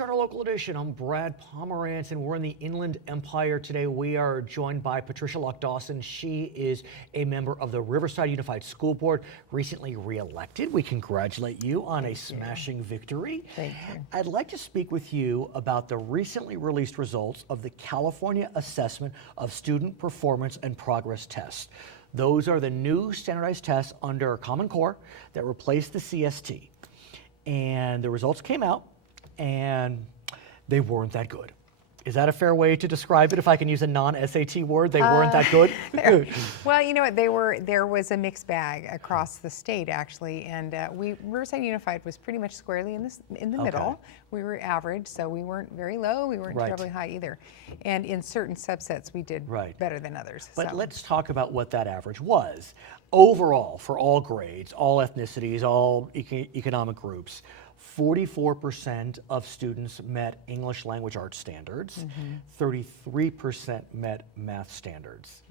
Charter Local Edition. I'm Brad Pomerance, and we're in the Inland Empire today. We are joined by Patricia Lock-Dawson. She is a member of the Riverside Unified School Board, recently re-elected. We congratulate you on a smashing victory. Thank you. I'd like to speak with you about the recently released results of the California Assessment of Student Performance and Progress Tests. Those are the new standardized tests under Common Core that replaced the CST. And the results came out, and they weren't that good. Is that a fair way to describe it? If I can use a non-SAT word, they weren't that good? Well, you know what, there was a mixed bag across the state, actually, and Riverside Unified was pretty much squarely in the middle. We were average, so we weren't very low, we weren't terribly high either. And in certain subsets, we did better than others. But let's talk about what that average was. Overall, for all grades, all ethnicities, all economic groups, 44% of students met English language arts standards, 33% met math standards.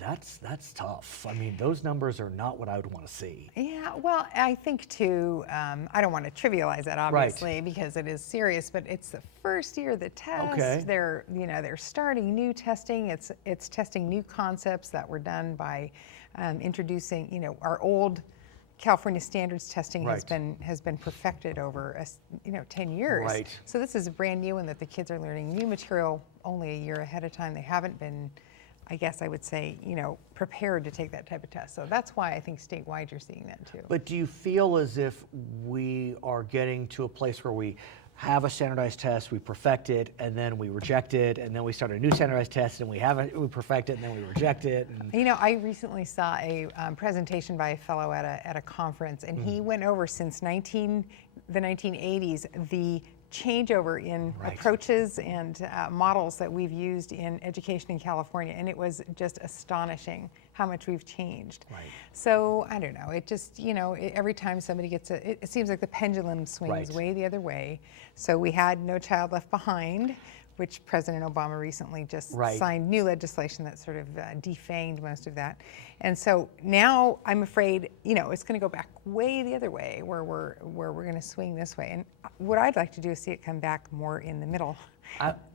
That's tough. I mean, those numbers are not what I would want to see. Yeah, well, I think too, I don't want to trivialize that obviously because it is serious, but it's the first year of the test. They're starting new testing. It's testing new concepts that were done by introducing, our old California standards testing has been perfected over 10 years. So this is a brand new one that the kids are learning new material only a year ahead of time. They haven't been, I guess I would say, prepared to take that type of test. So that's why I think statewide you're seeing that too. But do you feel as if we are getting to a place where we have a standardized test, we perfect it, and then we reject it, and then we start a new standardized test, and we perfect it, and then we reject it? And I recently saw a presentation by a fellow at a conference, and he went over since the 1980s the changeover in approaches and models that we've used in education in California, and it was just astonishing how much we've changed. So I don't know, it just, every time somebody gets it seems like the pendulum swings way the other way. So we had No Child Left Behind, which President Obama recently just signed new legislation that sort of defanged most of that. And so now I'm afraid, it's going to go back way the other way where we're going to swing this way. And what I'd like to do is see it come back more in the middle.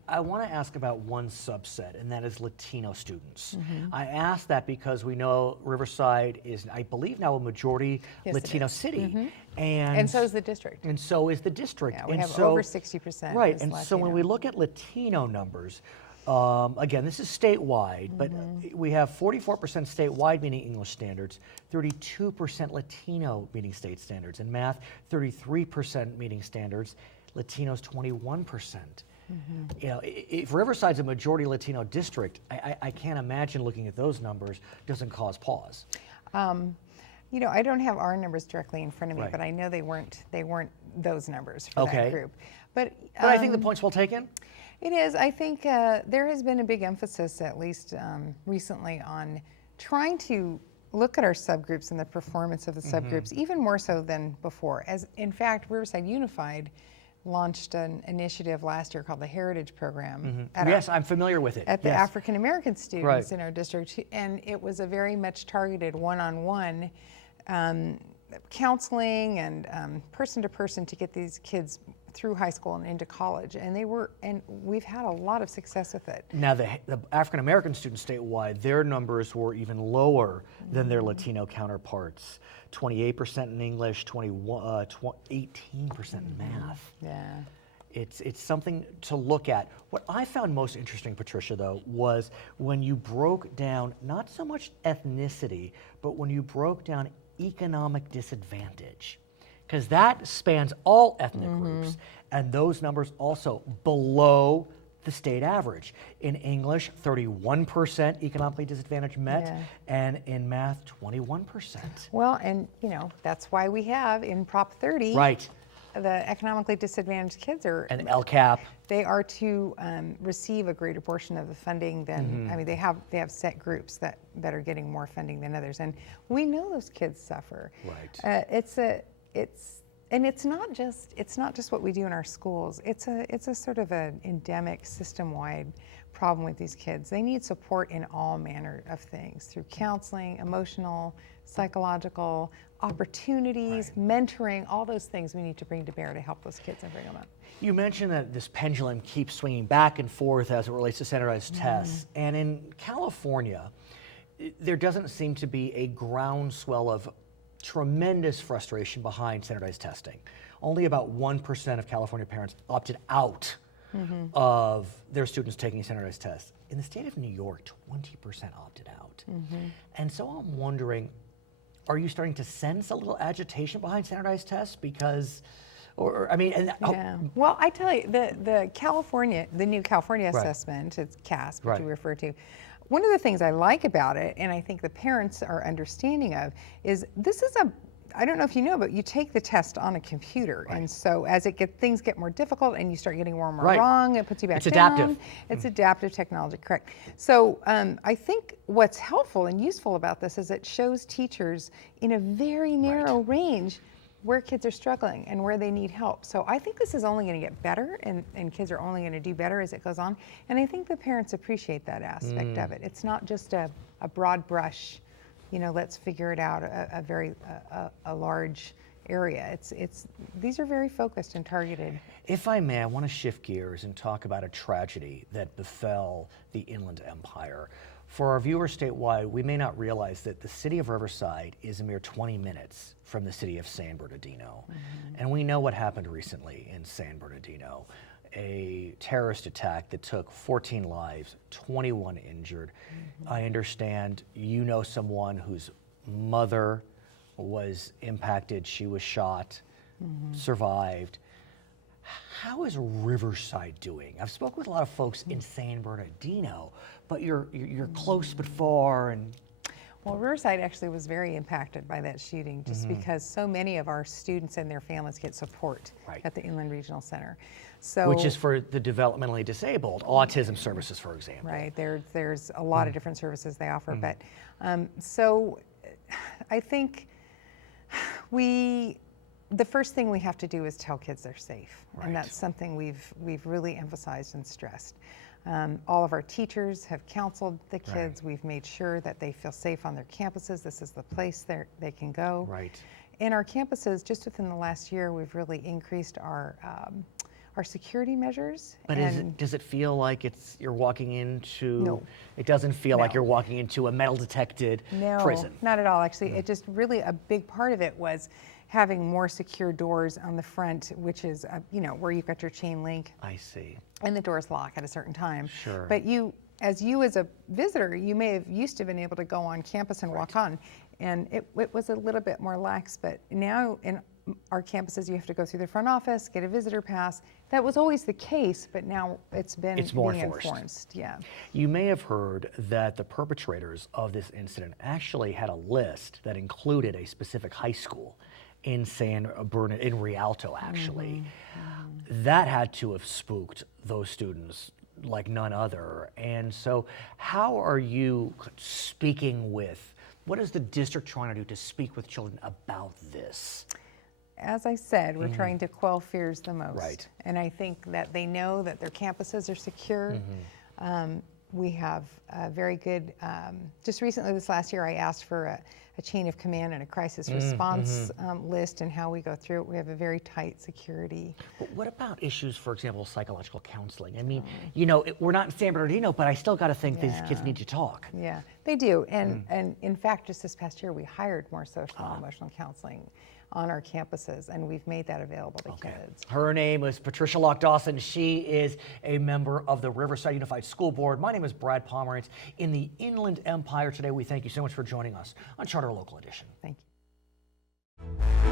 I want to ask about one subset, and that is Latino students. I ask that because we know Riverside is, I believe, now a majority Latino city. And so is the district. And so is the district. Yeah, we have over 60%. Right, and so when we look at Latino numbers, again, this is statewide, but we have 44% statewide meeting English standards, 32% Latino meeting state standards. In math, 33% meeting standards, Latinos 21%. If Riverside's a majority Latino district, I can't imagine looking at those numbers doesn't cause pause. I don't have our numbers directly in front of me, but I know they weren't those numbers for that group. But I think the point's well taken. It is. I think there has been a big emphasis, at least recently, on trying to look at our subgroups and the performance of the subgroups, even more so than before. As in fact, Riverside Unified launched an initiative last year called the Heritage Program. Yes, I'm familiar with it. At the African American students in our district, and it was a very much targeted one-on-one counseling and person-to-person to get these kids through high school and into college, and we've had a lot of success with it. Now the African American students statewide, their numbers were even lower than their Latino counterparts. 28% in English, 18% in math. Yeah. It's something to look at. What I found most interesting, Patricia, though, was when you broke down not so much ethnicity, but when you broke down economic disadvantage, because that spans all ethnic groups, and those numbers also below the state average. In English, 31% economically disadvantaged met, and in math, 21%. Well, and that's why we have in Prop 30, the economically disadvantaged kids are, and LCAP. They are to receive a greater portion of the funding than, I mean, they have set groups that are getting more funding than others, and we know those kids suffer. And it's not just what we do in our schools. It's a sort of an endemic, system-wide problem with these kids. They need support in all manner of things, through counseling, emotional, psychological, opportunities, mentoring, all those things we need to bring to bear to help those kids and bring them up. You mentioned that this pendulum keeps swinging back and forth as it relates to standardized tests. And in California, there doesn't seem to be a groundswell of tremendous frustration behind standardized testing. Only about 1% of California parents opted out of their students taking standardized tests. In the state of New York, 20% opted out. And so I'm wondering, are you starting to sense a little agitation behind standardized tests? Because, or I mean, and yeah. Well, I tell you, the new California assessment, it's CASP, which you refer to. One of the things I like about it, and I think the parents are understanding of, is this is I don't know if you know, but you take the test on a computer, and so as things get more difficult and you start getting more and more wrong, it puts you back down. Adaptive. It's adaptive technology, correct. So I think what's helpful and useful about this is it shows teachers in a very narrow range where kids are struggling and where they need help. So I think this is only going to get better, and kids are only going to do better as it goes on. And I think the parents appreciate that aspect of it. It's not just a broad brush, let's figure it out, a large area. These are very focused and targeted. If I may, I want to shift gears and talk about a tragedy that befell the Inland Empire. For our viewers statewide, we may not realize that the city of Riverside is a mere 20 minutes from the city of San Bernardino. And we know what happened recently in San Bernardino. A terrorist attack that took 14 lives, 21 injured. I understand you know someone whose mother was impacted, she was shot, survived. How is Riverside doing? I've spoken with a lot of folks in San Bernardino, but you're close but far. And well, Riverside actually was very impacted by that shooting, just because so many of our students and their families get support at the Inland Regional Center. So, which is for the developmentally disabled, autism services, for example. Right, there's a lot of different services they offer, but so I think the first thing we have to do is tell kids they're safe, and that's something we've really emphasized and stressed. All of our teachers have counseled the kids. We've made sure that they feel safe on their campuses. This is the place they can go. In our campuses, just within the last year, we've really increased our security measures. But does it feel like you're walking into? No. It doesn't feel like you're walking into a metal-detected prison. No, not at all. Actually, it just really, a big part of it was having more secure doors on the front, which is, where you've got your chain link. I see. And the doors lock at a certain time. Sure. But as a visitor, you may have used to been able to go on campus and walk on, and it was a little bit more lax, but now in our campuses, you have to go through the front office, get a visitor pass. That was always the case, but now it's more enforced. Yeah. You may have heard that the perpetrators of this incident actually had a list that included a specific high school in in Rialto, actually. That had to have spooked those students like none other. And so how are you speaking with, what is the district trying to do to speak with children about this? As I said, we're trying to quell fears the most. And I think that they know that their campuses are secure. We have a very good, just recently this last year, I asked for a chain of command and a crisis response list and how we go through it. We have a very tight security. But what about issues, for example, psychological counseling? I mean, we're not in San Bernardino, but I still got to think these kids need to talk. Yeah, they do. And in fact, just this past year, we hired more social and emotional counseling on our campuses, and we've made that available to kids. Her name is Patricia Lock-Dawson. She is a member of the Riverside Unified School Board. My name is Brad Pomerance. In the Inland Empire today, we thank you so much for joining us on Charter Local Edition. Thank you.